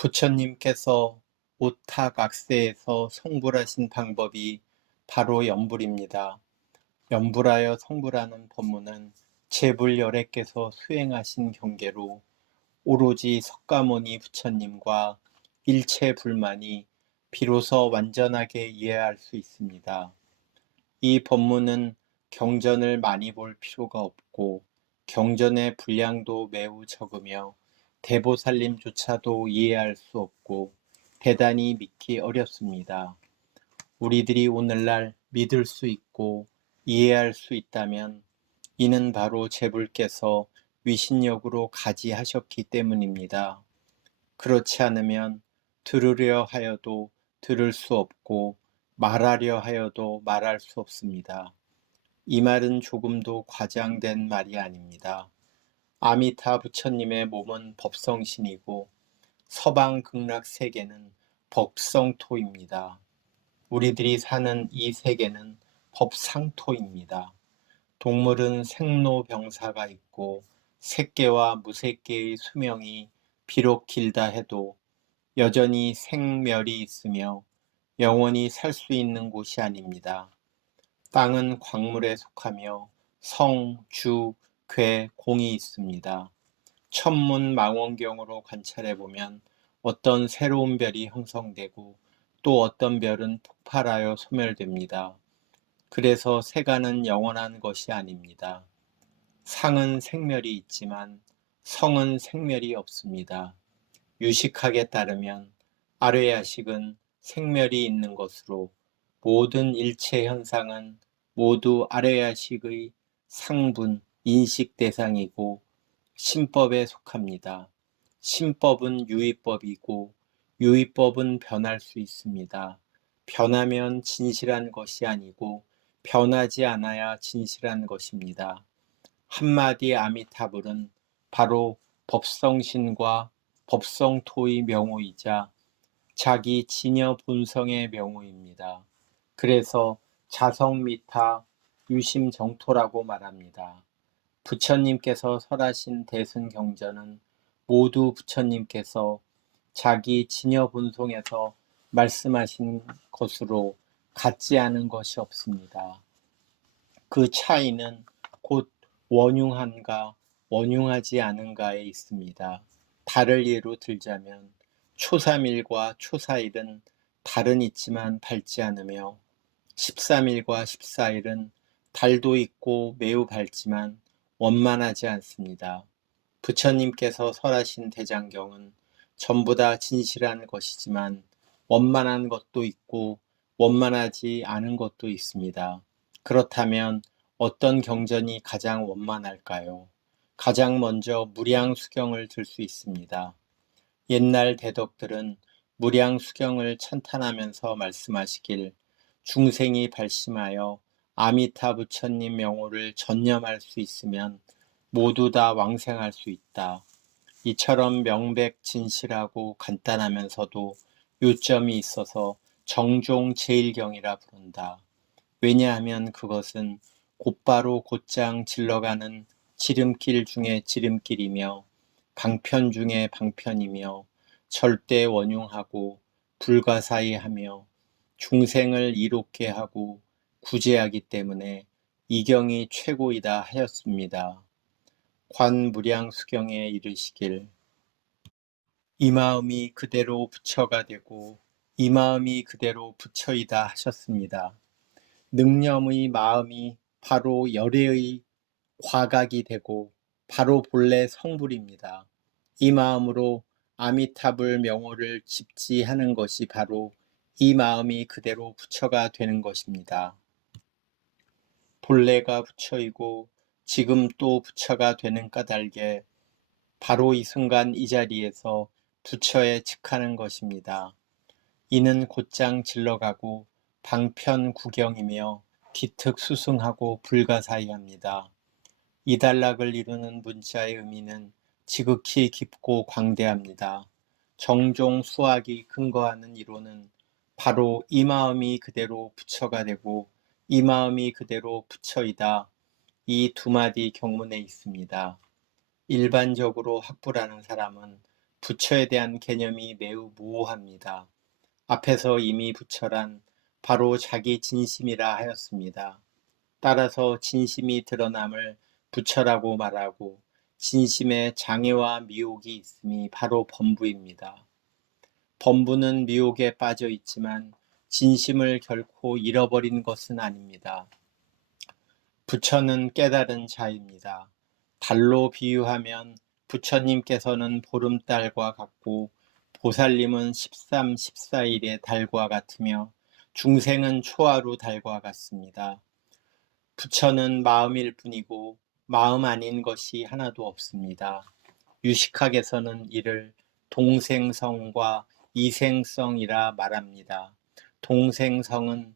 부처님께서 오탁 악세에서 성불하신 방법이 바로 염불입니다. 염불하여 성불하는 법문은 제불열애께서 수행하신 경계로 오로지 석가모니 부처님과 일체 불만이 비로소 완전하게 이해할 수 있습니다. 이 법문은 경전을 많이 볼 필요가 없고 경전의 분량도 매우 적으며 대보살림조차도 이해할 수 없고 대단히 믿기 어렵습니다. 우리들이 오늘날 믿을 수 있고 이해할 수 있다면 이는 바로 제불께서 위신력으로 가지하셨기 때문입니다. 그렇지 않으면 들으려 하여도 들을 수 없고 말하려 하여도 말할 수 없습니다. 이 말은 조금도 과장된 말이 아닙니다. 아미타 부처님의 몸은 법성신이고 서방 극락 세계는 법성토입니다. 우리들이 사는 이 세계는 법상토입니다. 동물은 생로병사가 있고 새끼와 무새끼의 수명이 비록 길다 해도 여전히 생멸이 있으며 영원히 살 수 있는 곳이 아닙니다. 땅은 광물에 속하며 성, 주, 괴, 공이 있습니다. 천문 망원경으로 관찰해보면 어떤 새로운 별이 형성되고 또 어떤 별은 폭발하여 소멸됩니다. 그래서 세간은 영원한 것이 아닙니다. 상은 생멸이 있지만 성은 생멸이 없습니다. 유식학에 따르면 아뢰야식은 생멸이 있는 것으로 모든 일체 현상은 모두 아뢰야식의 상분, 인식 대상이고 신법에 속합니다. 신법은 유의법이고 유의법은 변할 수 있습니다. 변하면 진실한 것이 아니고 변하지 않아야 진실한 것입니다. 한마디 아미타불은 바로 법성신과 법성토의 명호이자 자기 진여 본성의 명호입니다. 그래서 자성미타 유심정토라고 말합니다. 부처님께서 설하신 대승경전은 모두 부처님께서 자기 진여 본성에서 말씀하신 것으로 같지 않은 것이 없습니다. 그 차이는 곧 원흉한가 원흉하지 않은가에 있습니다. 달을 예로 들자면 초삼일과 초사일은 달은 있지만 밝지 않으며 13일과 14일은 달도 있고 매우 밝지만 원만하지 않습니다. 부처님께서 설하신 대장경은 전부 다 진실한 것이지만 원만한 것도 있고 원만하지 않은 것도 있습니다. 그렇다면 어떤 경전이 가장 원만할까요? 가장 먼저 무량수경을 들 수 있습니다. 옛날 대덕들은 무량수경을 찬탄하면서 말씀하시길 중생이 발심하여 아미타 부처님 명호를 전념할 수 있으면 모두 다 왕생할 수 있다. 이처럼 명백진실하고 간단하면서도 요점이 있어서 정종 제일경이라 부른다. 왜냐하면 그것은 곧바로 곧장 질러가는 지름길 중에 지름길이며 방편 중에 방편이며 절대 원흉하고 불가사의하며 중생을 이롭게 하고 구제하기 때문에 이 경이 최고이다 하였습니다. 관무량수경에 이르시길 이 마음이 그대로 부처가 되고 이 마음이 그대로 부처이다 하셨습니다. 능념의 마음이 바로 열애의 과각이 되고 바로 본래 성불입니다. 이 마음으로 아미타불 명호를 집지하는 것이 바로 이 마음이 그대로 부처가 되는 것입니다. 본래가 부처이고 지금 또 부처가 되는 까닭에 바로 이 순간 이 자리에서 부처에 직하는 것입니다. 이는 곧장 질러가고 방편구경이며 기특수승하고 불가사의합니다. 이단락을 이루는 문자의 의미는 지극히 깊고 광대합니다. 정종 수학이 근거하는 이론은 바로 이 마음이 그대로 부처가 되고 이 마음이 그대로 부처이다. 이 두 마디 경문에 있습니다. 일반적으로 학부라는 사람은 부처에 대한 개념이 매우 모호합니다. 앞에서 이미 부처란 바로 자기 진심이라 하였습니다. 따라서 진심이 드러남을 부처라고 말하고 진심에 장애와 미혹이 있음이 바로 범부입니다. 범부는 미혹에 빠져 있지만 진심을 결코 잃어버린 것은 아닙니다. 부처는 깨달은 자입니다. 달로 비유하면 부처님께서는 보름달과 같고 보살님은 13, 14일의 달과 같으며 중생은 초하루 달과 같습니다. 부처는 마음일 뿐이고 마음 아닌 것이 하나도 없습니다. 유식학에서는 이를 동생성과 이생성이라 말합니다. 동생성은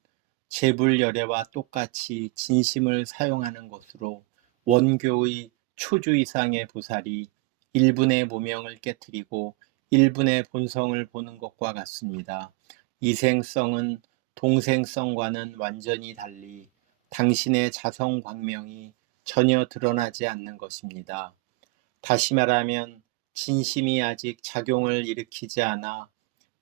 제불열애와 똑같이 진심을 사용하는 것으로 원교의 초주 이상의 보살이 1분의 무명을 깨뜨리고 1분의 본성을 보는 것과 같습니다. 이생성은 동생성과는 완전히 달리 당신의 자성 광명이 전혀 드러나지 않는 것입니다. 다시 말하면 진심이 아직 작용을 일으키지 않아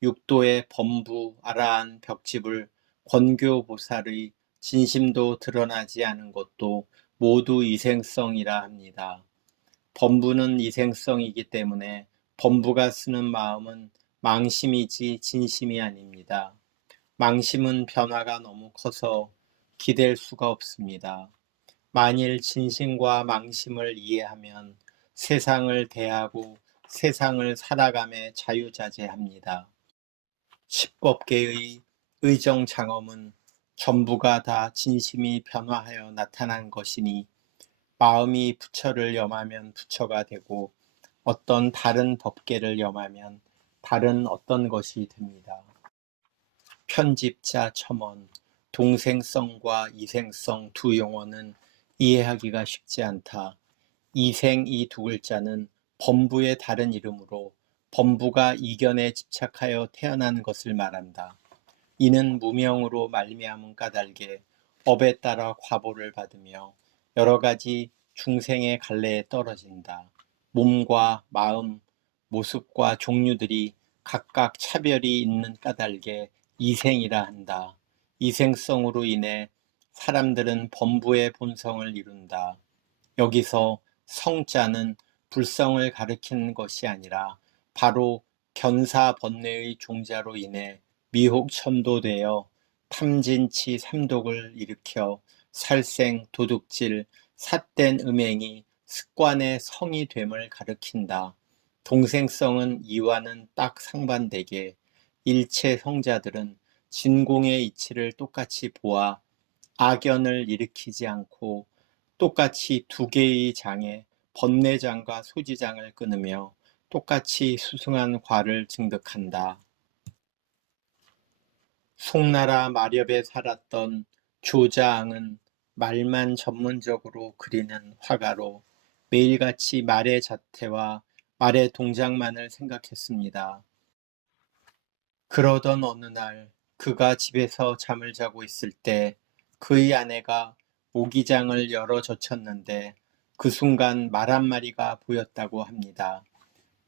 육도의 범부 아라한 벽집을 권교보살의 진심도 드러나지 않은 것도 모두 이생성이라 합니다. 범부는 이생성이기 때문에 범부가 쓰는 마음은 망심이지 진심이 아닙니다. 망심은 변화가 너무 커서 기댈 수가 없습니다. 만일 진심과 망심을 이해하면 세상을 대하고 세상을 살아감에 자유자재합니다. 십법계의 의정장엄은 전부가 다 진심이 변화하여 나타난 것이니 마음이 부처를 염하면 부처가 되고 어떤 다른 법계를 염하면 다른 어떤 것이 됩니다. 편집자 첨언 동생성과 이생성 두 용어는 이해하기가 쉽지 않다. 이생 이 두 글자는 범부의 다른 이름으로 범부가 이견에 집착하여 태어난 것을 말한다. 이는 무명으로 말미암은 까닭에 업에 따라 과보를 받으며 여러 가지 중생의 갈래에 떨어진다. 몸과 마음, 모습과 종류들이 각각 차별이 있는 까닭에 이생이라 한다. 이생성으로 인해 사람들은 범부의 본성을 이룬다. 여기서 성자는 불성을 가리키는 것이 아니라 바로 견사 번뇌의 종자로 인해 미혹천도되어 탐진치 삼독을 일으켜 살생, 도둑질, 삿된 음행이 습관의 성이 됨을 가리킨다. 동생성은 이와는 딱 상반되게 일체 성자들은 진공의 이치를 똑같이 보아 악연을 일으키지 않고 똑같이 두 개의 장에 번뇌장과 소지장을 끊으며 똑같이 수승한 과를 증득한다. 송나라 마렵에 살았던 조자앙은 말만 전문적으로 그리는 화가로 매일같이 말의 자태와 말의 동작만을 생각했습니다. 그러던 어느 날 그가 집에서 잠을 자고 있을 때 그의 아내가 모기장을 열어 젖혔는데 그 순간 말 한 마리가 보였다고 합니다.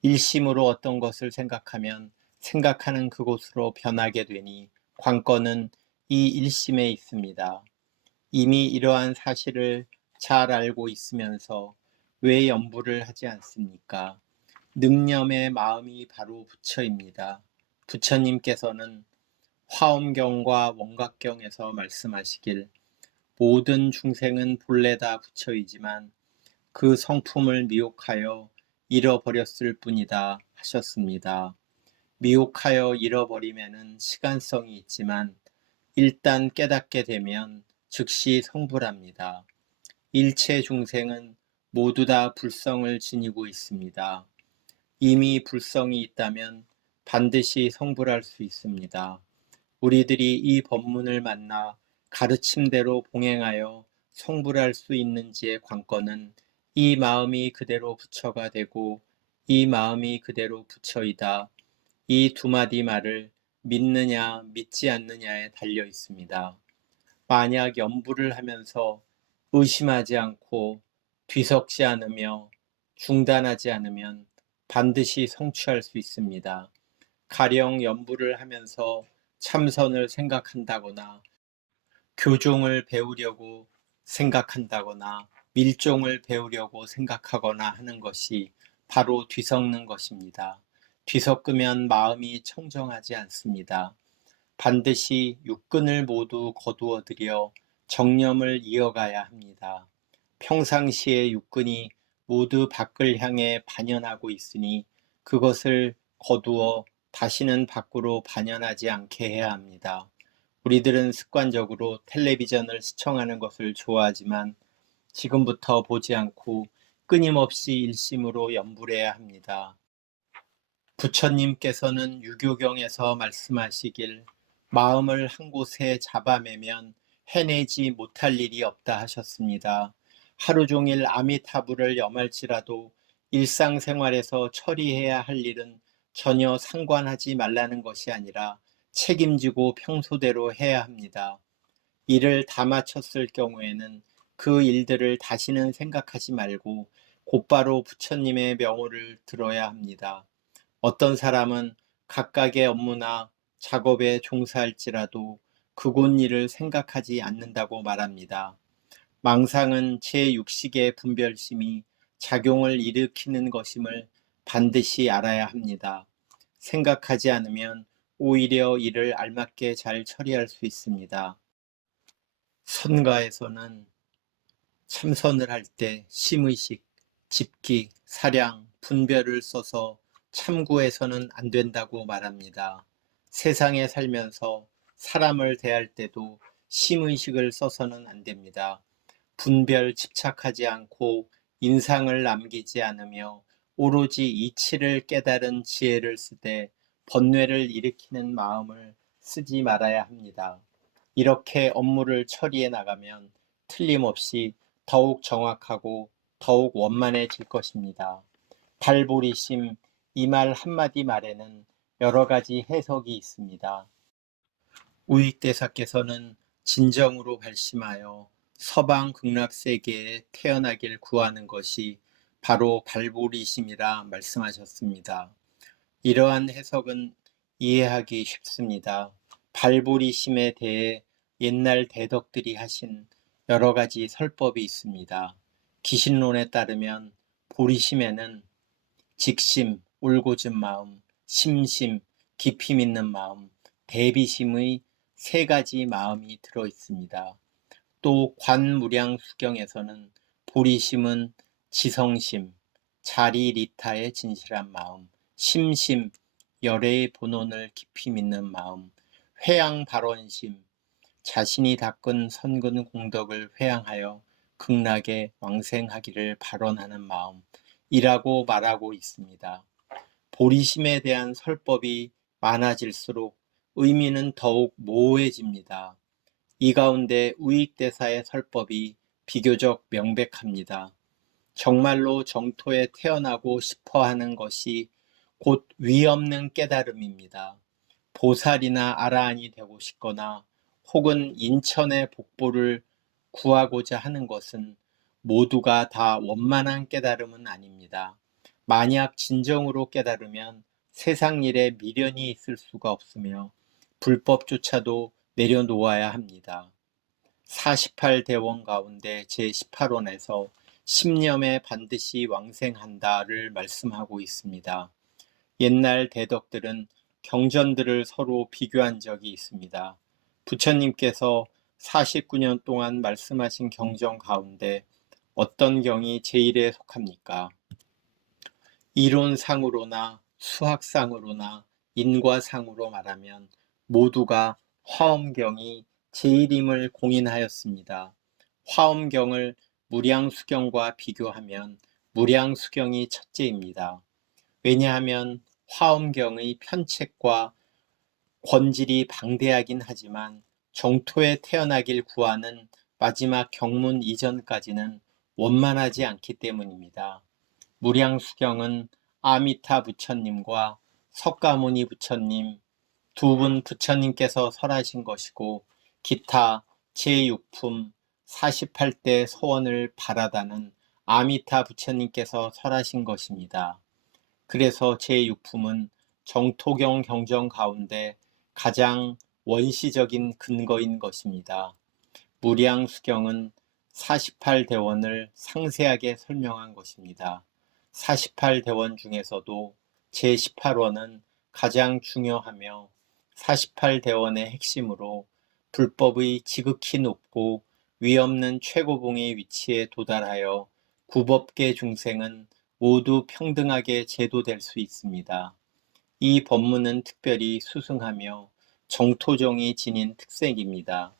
일심으로 어떤 것을 생각하면 생각하는 그곳으로 변하게 되니 관건은 이 일심에 있습니다. 이미 이러한 사실을 잘 알고 있으면서 왜 염불을 하지 않습니까? 능념의 마음이 바로 부처입니다. 부처님께서는 화엄경과 원각경에서 말씀하시길 모든 중생은 본래 다 부처이지만 그 성품을 미혹하여 잃어버렸을 뿐이다 하셨습니다. 미혹하여 잃어버리면은 시간성이 있지만 일단 깨닫게 되면 즉시 성불합니다. 일체 중생은 모두 다 불성을 지니고 있습니다. 이미 불성이 있다면 반드시 성불할 수 있습니다. 우리들이 이 법문을 만나 가르침대로 봉행하여 성불할 수 있는지의 관건은 이 마음이 그대로 부처가 되고 이 마음이 그대로 부처이다. 이 두 마디 말을 믿느냐 믿지 않느냐에 달려 있습니다. 만약 염불을 하면서 의심하지 않고 뒤섞지 않으며 중단하지 않으면 반드시 성취할 수 있습니다. 가령 연부를 하면서 참선을 생각한다거나 교종을 배우려고 생각한다거나 밀종을 배우려고 생각하거나 하는 것이 바로 뒤섞는 것입니다. 뒤섞으면 마음이 청정하지 않습니다. 반드시 육근을 모두 거두어 들여 정념을 이어가야 합니다. 평상시에 육근이 모두 밖을 향해 반연하고 있으니 그것을 거두어 다시는 밖으로 반연하지 않게 해야 합니다. 우리들은 습관적으로 텔레비전을 시청하는 것을 좋아하지만 지금부터 보지 않고 끊임없이 일심으로 염불해야 합니다. 부처님께서는 유교경에서 말씀하시길 마음을 한 곳에 잡아매면 해내지 못할 일이 없다 하셨습니다. 하루 종일 아미타불을 염할지라도 일상생활에서 처리해야 할 일은 전혀 상관하지 말라는 것이 아니라 책임지고 평소대로 해야 합니다. 일을 다 마쳤을 경우에는 그 일들을 다시는 생각하지 말고 곧바로 부처님의 명호를 들어야 합니다. 어떤 사람은 각각의 업무나 작업에 종사할지라도 그곳 일을 생각하지 않는다고 말합니다. 망상은 제6식의 분별심이 작용을 일으키는 것임을 반드시 알아야 합니다. 생각하지 않으면 오히려 일을 알맞게 잘 처리할 수 있습니다. 선가에서는 참선을 할 때 심의식, 집기, 사량, 분별을 써서 참고해서는 안 된다고 말합니다. 세상에 살면서 사람을 대할 때도 심의식을 써서는 안 됩니다. 분별 집착하지 않고 인상을 남기지 않으며 오로지 이치를 깨달은 지혜를 쓰되 번뇌를 일으키는 마음을 쓰지 말아야 합니다. 이렇게 업무를 처리해 나가면 틀림없이 더욱 정확하고 더욱 원만해질 것입니다. 발보리심, 이 말 한마디 말에는 여러 가지 해석이 있습니다. 우익대사께서는 진정으로 발심하여 서방 극락세계에 태어나길 구하는 것이 바로 발보리심이라 말씀하셨습니다. 이러한 해석은 이해하기 쉽습니다. 발보리심에 대해 옛날 대덕들이 하신 여러 가지 설법이 있습니다. 기신론에 따르면 보리심에는 직심, 울고준 마음, 심심, 깊이 믿는 마음, 대비심의 세 가지 마음이 들어 있습니다. 또 관무량수경에서는 보리심은 지성심, 자리리타의 진실한 마음, 심심, 열애의 본원을 깊이 믿는 마음, 회양발원심, 자신이 닦은 선근 공덕을 회양하여 극락에 왕생하기를 발원하는 마음이라고 말하고 있습니다. 보리심에 대한 설법이 많아질수록 의미는 더욱 모호해집니다. 이 가운데 우익대사의 설법이 비교적 명백합니다. 정말로 정토에 태어나고 싶어 하는 것이 곧 위없는 깨달음입니다. 보살이나 아라한이 되고 싶거나 혹은 인천의 복보를 구하고자 하는 것은 모두가 다 원만한 깨달음은 아닙니다. 만약 진정으로 깨달으면 세상 일에 미련이 있을 수가 없으며 불법조차도 내려놓아야 합니다. 48대원 가운데 제18원에서 십념에 반드시 왕생한다를 말씀하고 있습니다. 옛날 대덕들은 경전들을 서로 비교한 적이 있습니다. 부처님께서 49년 동안 말씀하신 경전 가운데 어떤 경이 제일에 속합니까? 이론상으로나 수학상으로나 인과상으로 말하면 모두가 화엄경이 제일임을 공인하였습니다. 화엄경을 무량수경과 비교하면 무량수경이 첫째입니다. 왜냐하면 화엄경의 편책과 권질이 방대하긴 하지만 정토에 태어나길 구하는 마지막 경문 이전까지는 원만하지 않기 때문입니다. 무량수경은 아미타 부처님과 석가모니 부처님 두 분 부처님께서 설하신 것이고 기타 제6품 48대 소원을 바라다는 아미타 부처님께서 설하신 것입니다. 그래서 제6품은 정토경 경전 가운데 가장 원시적인 근거인 것입니다. 무량수경은 48대원을 상세하게 설명한 것입니다. 48대원 중에서도 제18원은 가장 중요하며 48대원의 핵심으로 불법의 지극히 높고 위없는 최고봉의 위치에 도달하여 구법계 중생은 모두 평등하게 제도될 수 있습니다. 이 법문은 특별히 수승하며 정토종이 지닌 특색입니다.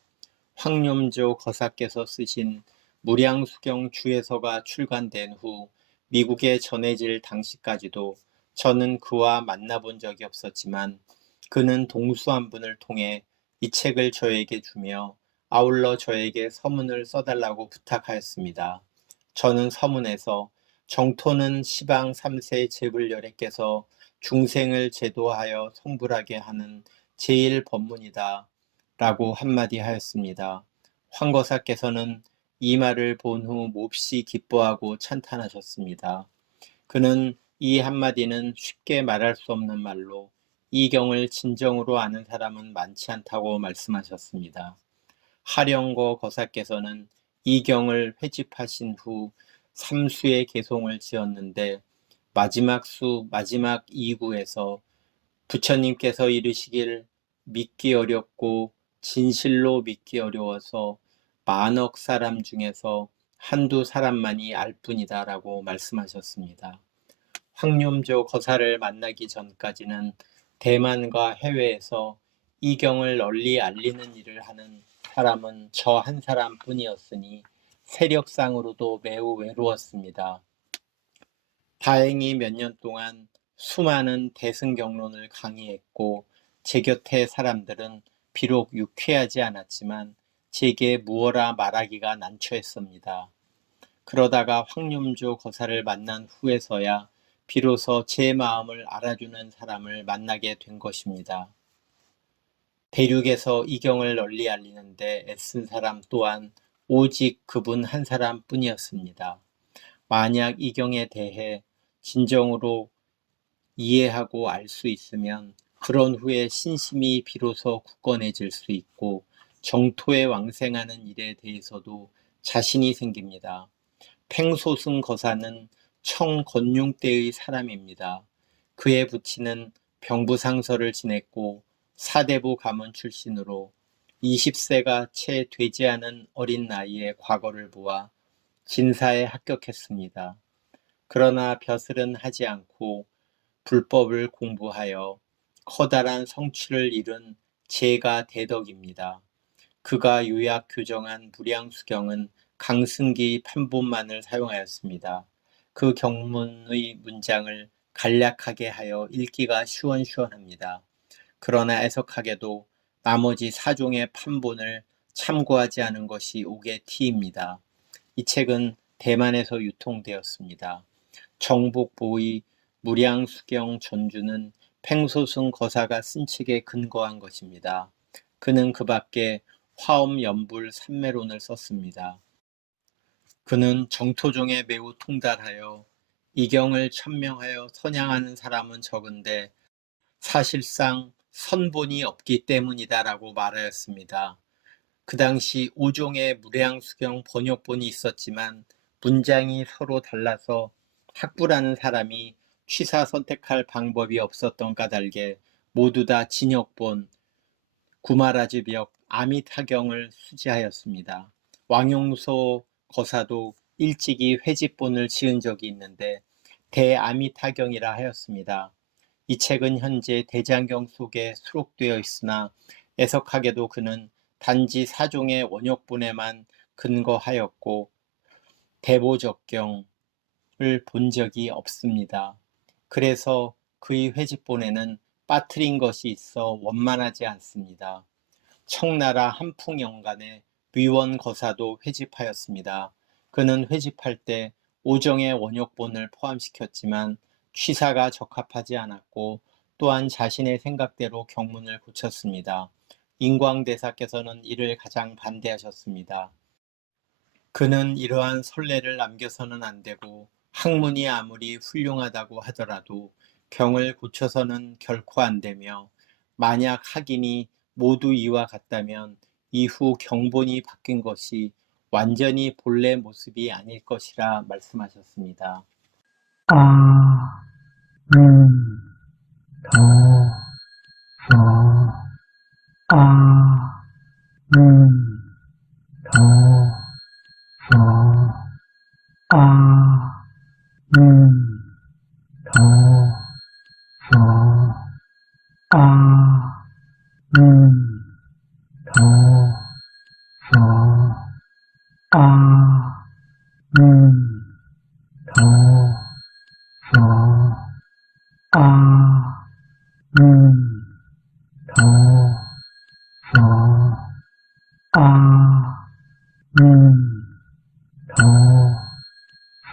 황념조 거사께서 쓰신 무량수경 주에서가 출간된 후 미국에 전해질 당시까지도 저는 그와 만나본 적이 없었지만 그는 동수한분을 통해 이 책을 저에게 주며 아울러 저에게 서문을 써달라고 부탁하였습니다. 저는 서문에서 정토는 시방 3세 제불열애께서 중생을 제도하여 성불하게 하는 제1법문이다 라고 한마디 하였습니다. 황거사께서는 이 말을 본 후 몹시 기뻐하고 찬탄하셨습니다. 그는 이 한마디는 쉽게 말할 수 없는 말로 이 경을 진정으로 아는 사람은 많지 않다고 말씀하셨습니다. 하령거 거사께서는 이 경을 회집하신 후 삼수의 개송을 지었는데 마지막 수 마지막 2구에서 부처님께서 이르시길 믿기 어렵고 진실로 믿기 어려워서 만억 사람 중에서 한두 사람만이 알 뿐이다 라고 말씀하셨습니다. 황념조 거사를 만나기 전까지는 대만과 해외에서 이 경을 널리 알리는 일을 하는 사람은 저 한 사람 뿐이었으니 세력상으로도 매우 외로웠습니다. 다행히 몇 년 동안 수많은 대승경론을 강의했고 제 곁의 사람들은 비록 유쾌하지 않았지만 제게 무어라 말하기가 난처했습니다. 그러다가 황념조 거사를 만난 후에서야 비로소 제 마음을 알아주는 사람을 만나게 된 것입니다. 대륙에서 이 경을 널리 알리는데 애쓴 사람 또한 오직 그분 한 사람뿐이었습니다. 만약 이 경에 대해 진정으로 이해하고 알 수 있으면 그런 후에 신심이 비로소 굳건해질 수 있고 정토에 왕생하는 일에 대해서도 자신이 생깁니다. 팽소승 거사는 청건용 때의 사람입니다. 그의 부친은 병부상서를 지냈고 사대부 가문 출신으로 20세가 채 되지 않은 어린 나이에 과거를 보아 진사에 합격했습니다. 그러나 벼슬은 하지 않고 불법을 공부하여 커다란 성취를 이룬 제가 대덕입니다. 그가 요약 교정한 무량수경은 강승기 판본만을 사용하였습니다. 그 경문의 문장을 간략하게 하여 읽기가 시원시원합니다. 그러나 애석하게도 나머지 사종의 판본을 참고하지 않은 것이 옥의 티입니다. 이 책은 대만에서 유통되었습니다. 정복보의 무량수경 전주는 팽소승 거사가 쓴 책에 근거한 것입니다. 그는 그 밖에 화엄연불 삼매론을 썼습니다. 그는 정토종에 매우 통달하여 이경을 천명하여 선양하는 사람은 적은데 사실상 선본이 없기 때문이다라고 말하였습니다. 그 당시 5종의 무량수경 번역본이 있었지만 문장이 서로 달라서 학부라는 사람이 취사 선택할 방법이 없었던 까닭에 모두 다 진역본, 구마라즈벽, 아미타경을 수지하였습니다. 왕용소 거사도 일찍이 회집본을 지은 적이 있는데 대아미타경이라 하였습니다. 이 책은 현재 대장경 속에 수록되어 있으나 애석하게도 그는 단지 사종의 원역본에만 근거하였고 대보적경을 본 적이 없습니다. 그래서 그의 회집본에는 빠뜨린 것이 있어 원만하지 않습니다. 청나라 한풍영간에 위원거사도 회집하였습니다. 그는 회집할 때 오정의 원역본을 포함시켰지만 취사가 적합하지 않았고 또한 자신의 생각대로 경문을 고쳤습니다. 인광대사께서는 이를 가장 반대하셨습니다. 그는 이러한 선례를 남겨서는 안 되고 학문이 아무리 훌륭하다고 하더라도 경을 고쳐서는 결코 안 되며 만약 학인이 모두 이와 같다면 이후 경본이 바뀐 것이 완전히 본래 모습이 아닐 것이라 말씀하셨습니다. 더, 더, 더, 더, 더, 더, 더, 더, 더, 더, 더, 더, 더,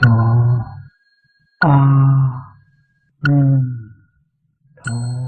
더, 더,